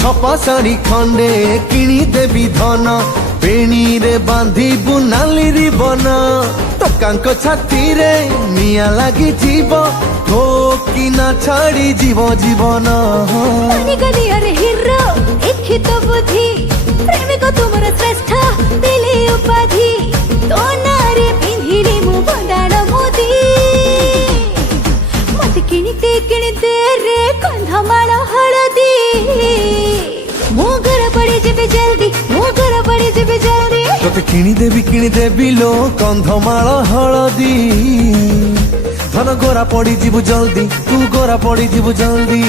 छपा शाढ़ी खंडे किणी देवी धन बेणी रे बांधिबु नाली रिबन टोकांक छाती रे निया लागी जीव ठोकी ना छाड़ी जीव जीवन हिरो इच्छित बुद्धि प्रेमिक तुमर श्रेष्ठ दिले उपाधि तो नारे पिंधिली मु बंदाण मोदी मत किणिते रे कंधमाल हळदी मो घर पड़े जेबे जल्दी मो घर पड़े जेबे जल्दी तोते किणी देबी लो कंधमाल हळदी धन गोरा पड़ी जीवु जल्दी तू गोरा पड़ी जीवु जल्दी।